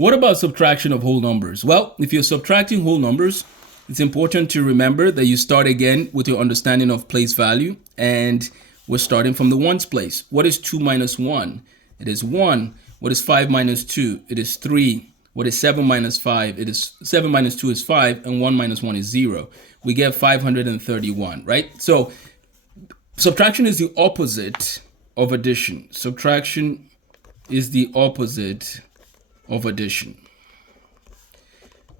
What about subtraction of whole numbers? Well, if you're subtracting whole numbers, it's important to remember that you start again with your understanding of place value, and we're starting from the ones place. What is 2 minus 1? It is 1. What is 5 minus 2? It is 3. What is 7 minus 5? It is 7 minus 2 is 5, and 1 minus 1 is 0. We get 531, right? So subtraction is the opposite of addition. Subtraction is the opposite of addition.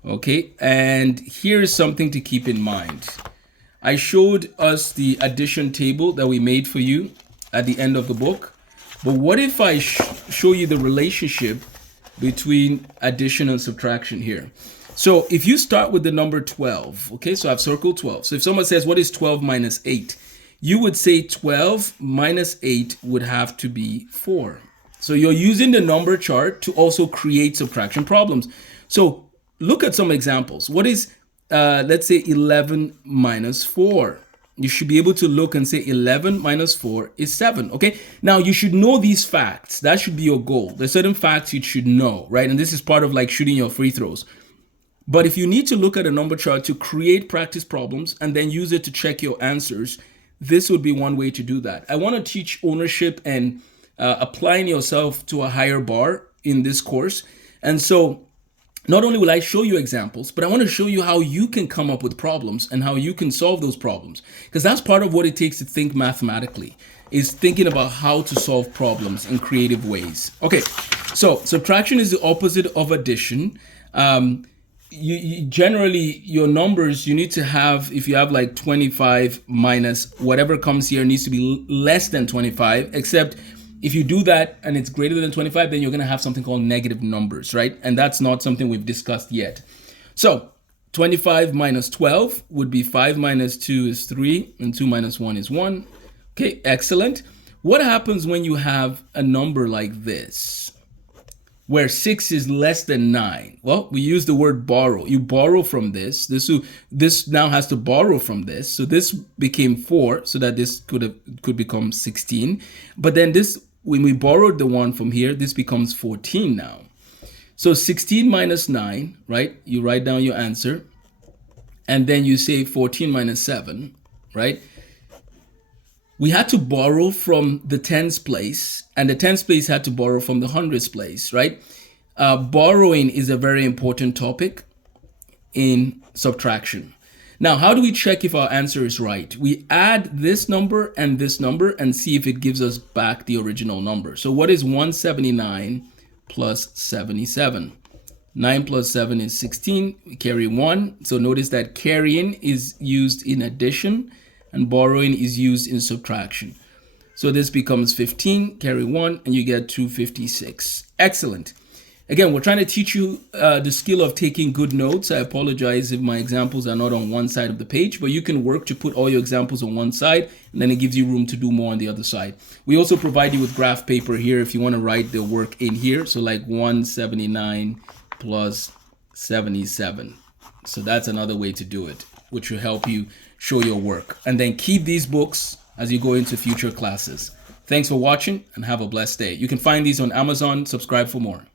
Okay, and here's something to keep in mind. I showed us the addition table that we made for you at the end of the book. But what if I show you the relationship between addition and subtraction here? So if you start with the number 12, okay, so I've circled 12. So if someone says, what is 12 minus 8? You would say 12 minus 8 would have to be 4. So you're using the number chart to also create subtraction problems. So look at some examples. What is, let's say 11 minus 4? You should be able to look and say 11 minus 4 is 7, okay? Now you should know these facts. That should be your goal. There's certain facts you should know, right? And this is part of like shooting your free throws. But if you need to look at a number chart to create practice problems and then use it to check your answers, this would be one way to do that. I want to teach ownership and applying yourself to a higher bar in this course. And so not only will I show you examples, but I want to show you how you can come up with problems and how you can solve those problems. Because that's part of what it takes to think mathematically, is thinking about how to solve problems in creative ways. Okay, so subtraction is the opposite of addition. You generally, your numbers, you need to have, if you have like 25 minus whatever comes here needs to be less than 25, except if you do that and it's greater than 25, then you're going to have something called negative numbers, right? And that's not something we've discussed yet. So 25 minus 12 would be 5 minus 2 is 3, and 2 minus 1 is 1. Okay, excellent. What happens when you have a number like this, where 6 is less than 9? Well, we use the word borrow. You borrow from this. This now has to borrow from this. So this became 4, so that this could become 16. But then this, when we borrowed the 1 from here, this becomes 14 now. So 16 minus 9, right? You write down your answer. And then you say 14 minus 7, right? We had to borrow from the tens place, and the tens place had to borrow from the hundreds place, right? Borrowing is a very important topic in subtraction. Now, how do we check if our answer is right? We add this number and see if it gives us back the original number. So what is 179 plus 77? 9 plus 7 is 16. We carry 1. So notice that carrying is used in addition and borrowing is used in subtraction. So this becomes 15, carry 1, and you get 256. Excellent. Again, we're trying to teach you the skill of taking good notes. I apologize if my examples are not on one side of the page, but you can work to put all your examples on one side, and then it gives you room to do more on the other side. We also provide you with graph paper here if you want to write the work in here. So like 179 plus 77. So that's another way to do it, which will help you show your work. And then keep these books as you go into future classes. Thanks for watching and have a blessed day. You can find these on Amazon. Subscribe for more.